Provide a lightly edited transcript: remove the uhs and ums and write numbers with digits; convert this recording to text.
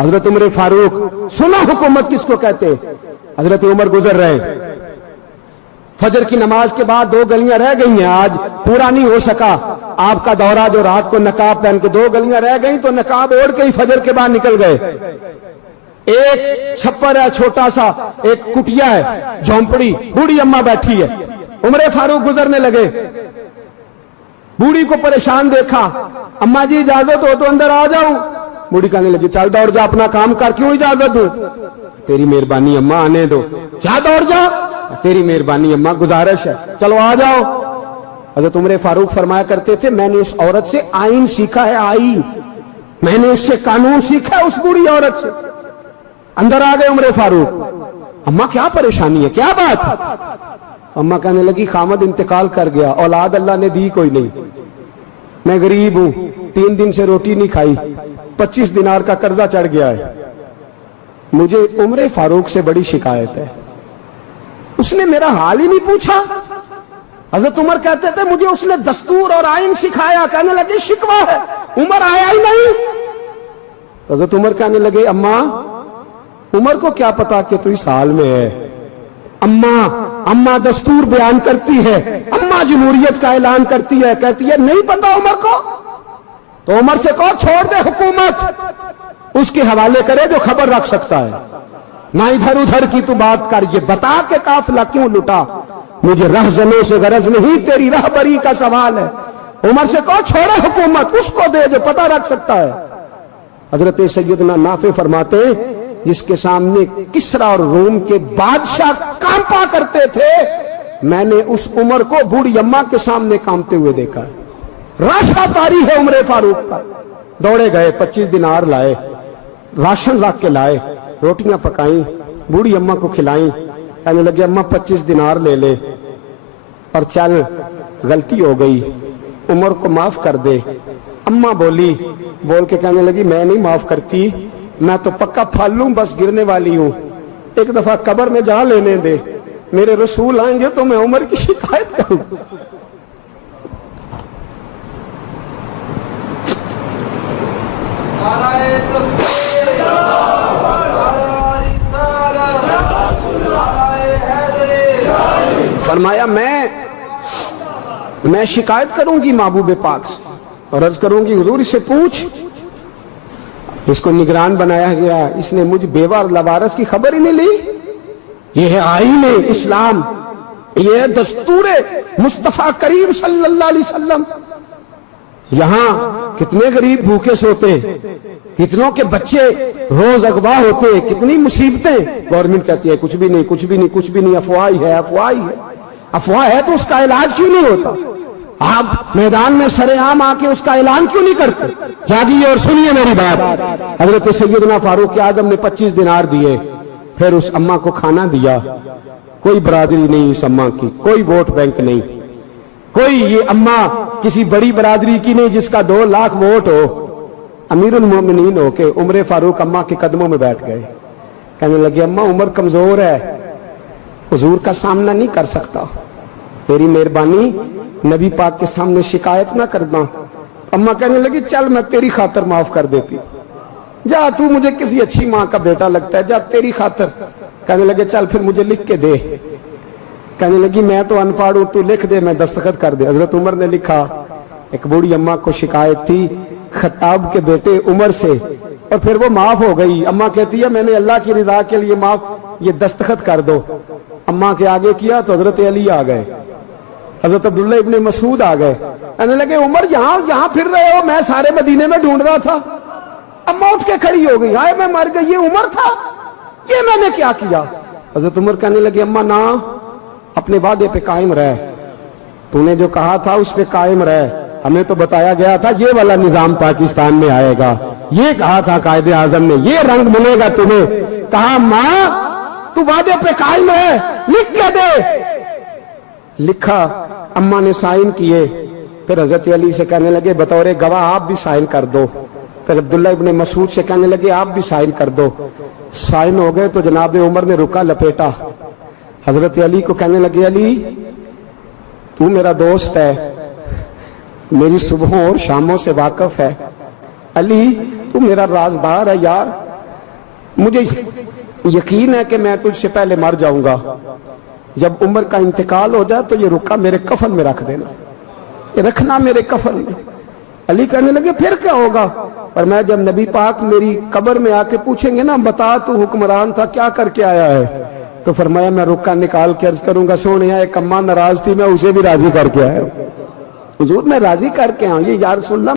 हजरत उमर फारूक, सुना हुकूमत किसको कहते। हजरत उमर गुजर रहे, फजर की नमाज के बाद 2 गलियां रह गई हैं, आज पूरा नहीं हो सका आपका दौरा, जो रात को नकाब पहन के 2 गलियां रह गई तो नकाब ओढ़ के ही फजर के बाद निकल गए। एक छप्पर है छोटा सा, एक कुटिया है, झोंपड़ी, बूढ़ी अम्मा बैठी है। उमर फारूक गुजरने लगे, बूढ़ी को परेशान देखा, अम्मा जी इजाजत हो तो अंदर आ जाऊं। बूढ़ी कहने लगी, चल दौड़ जा, अपना काम कर, क्यों इजाजत दूं। तेरी मेहरबानी अम्मा, आने दो। क्या दौड़ जा, तेरी मेहरबानी अम्मा, गुजारिश है, चलो आ जाओ। हजरत उमर फारूक फरमाया करते थे, मैंने उस औरत से आईन सीखा है, आईन, मैंने उससे कानून सीखा है, उस बूढ़ी औरत से। अंदर आ गए उमर फारूक, अम्मा क्या परेशानी है, क्या बात। अम्मा कहने लगी, खामद इंतकाल कर गया, औलाद अल्लाह ने दी कोई नहीं, मैं गरीब हूं, 3 दिन से रोटी नहीं खाई, 25 दिनार का कर्जा चढ़ गया है, मुझे उमर फारूक से बड़ी शिकायत है। उसने मेरा हाल ही नहीं पूछा। हजरत उमर कहते थे, मुझे उसने दस्तूर और आइन सिखाया। कहने लगे, शिकवा है, उमर आया ही नहीं। हजरत उमर कहने लगे, अम्मा, उमर को क्या पता कि तू इस हाल में है। अम्मा दस्तूर बयान करती है, अम्मा जमहूरियत का ऐलान करती है, कहती है नहीं पता उमर को, तो उमर से कहो छोड़ दे हुकूमत, उसके हवाले करे जो खबर रख सकता है, ना इधर उधर की तू बात कर, ये बता के काफिला क्यों लुटा, मुझे रहजनों से गरज नहीं, तेरी रहबरी का सवाल है। उमर से कहो छोड़े हुकूमत, उसको दे जो पता रख सकता है। हजरत सैयदना नाफे फरमाते, जिसके सामने किसरा और रोम के बादशाह कांपा करते थे, मैंने उस उमर को बूढ़ी अम्मा के सामने कांपते हुए देखा। राशा तारी है उमर फारूक का। दौड़े गए, 25 दिनार लाए, राशन रख के लाए, रोटियां पकाई, बूढ़ी अम्मा को खिलाई। कहने लगे, अम्मा 25 दिनार ले ले और चल, गलती हो गई, उमर को माफ कर दे। अम्मा बोल के कहने लगी, मैं नहीं माफ करती, मैं तो पक्का फल लूं, बस गिरने वाली हूं, एक दफा कब्र में जा लेने दे, मेरे रसूल आएंगे तो मैं उमर की शिकायत करूं। फरमाया, मैं शिकायत करूंगी महबूब पाक से और अर्ज करूंगी, हुजूर इससे पूछ, इसको निगरान बनाया गया, इसने मुझ बेवा और लवारस की खबर ही नहीं ली। यह है आईन इस्लाम, यह है दस्तूर मुस्तफा करीम सल्लल्लाहु अलैहि वसल्लम। यहां कितने गरीब भूखे सोते, कितनों के बच्चे रोज अगवा होते, कितनी मुसीबतें। गवर्नमेंट कहती है कुछ भी नहीं, कुछ भी नहीं, कुछ भी नहीं, अफवाह ही है, अफवाह ही है। अफवाह है तो उसका इलाज क्यों नहीं होता। आप मैदान में सरेआम आके उसका ऐलान क्यों नहीं करते। जागिए और सुनिए मेरी बात। हजरत सैयदना फारूक आजम ने 25 दिनार दिए, फिर उस अम्मा को खाना दिया। कोई बरादरी नहीं इस अम्मा की, कोई वोट बैंक नहीं, कोई ये अम्मा किसी बड़ी बरादरी की नहीं जिसका 2 लाख वोट हो। अमीरुल मोमिनीन होके उमर फारूक अम्मा के कदमों में बैठ गए। कहने लगे, अम्मा उमर कमजोर है, हुजूर का सामना नहीं कर सकता, तेरी मेहरबानी नबी पाक के सामने शिकायत ना करना। अम्मा कहने लगी, चल मैं तेरी खातर माफ कर देती, जा, तू मुझे किसी अच्छी माँ का बेटा लगता है, जा तेरी खातर। कहने लगे, चल फिर मुझे लिख के दे। कहने लगी, मैं तो अनपढ़ हूं, तू लिख दे, मैं दस्तखत कर दे। हजरत उमर ने लिखा। एक बूढ़ी अम्मा को शिकायत थी खत्ताब के बेटे उमर से, और फिर वो माफ हो गई। अम्मा कहती है, मैंने अल्लाह की रिदा के लिए माफ, ये दस्तखत कर दो। अम्मा के आगे किया तो हजरत अली आ गए, हजरत अब्दुल्ला इब्ने मसूद आ गए। कहने लगे, उमर यहां फिर रहे हो, मैं सारे मदीने में ढूंढ रहा था। अम्मा उठ के खड़ी हो गई, हाय मैं मर गई, ये उमर था, ये मैंने क्या किया। हजरत उमर कहने लगे, अम्मा ना, अपने वादे पे कायम रह, तूने जो कहा था उस पे कायम रह, हमें तो बताया गया था ये वाला निजाम पाकिस्तान में आएगा, ये कहा था कायदे आजम ने, ये रंग मिलेगा तुम्हें। कहा, मां तू वादे पे कायम है, लिख के दे। लिखा, अम्मा ने साइन किए। फिर हजरत अली से कहने लगे, बतौर गवाह आप भी साइन कर दो। फिर अब्दुल्ला इब्ने मसूद से कहने लगे, आप भी साइन कर दो। साइन हो गए तो जनाब उमर ने रुका लपेटा। हजरत अली को कहने लगे, अली तू मेरा दोस्त है, मेरी सुबहों और शामों से वाकिफ है, अली तू मेरा राजदार है यार, مجھے یقین ہے کہ میں تجھ سے پہلے مر جاؤں گا، جب عمر کا انتقال ہو جائے تو یہ رکا میرے کفن میں رکھ دینا، یہ رکھنا میرے کفن میں۔ علی کہنے لگے پھر کیا ہوگا؟ اور میں جب نبی پاک میری قبر میں آ کے پوچھیں گے نا بتا تو حکمران تھا کیا کر کے آیا ہے، تو فرمایا میں رکا نکال کے عرض کروں گا سونے ایک اماں ناراض تھی میں اسے بھی راضی کر کے آیا ہوں، حضور میں راضی کر کے آؤں، یہ یا رسول اللہ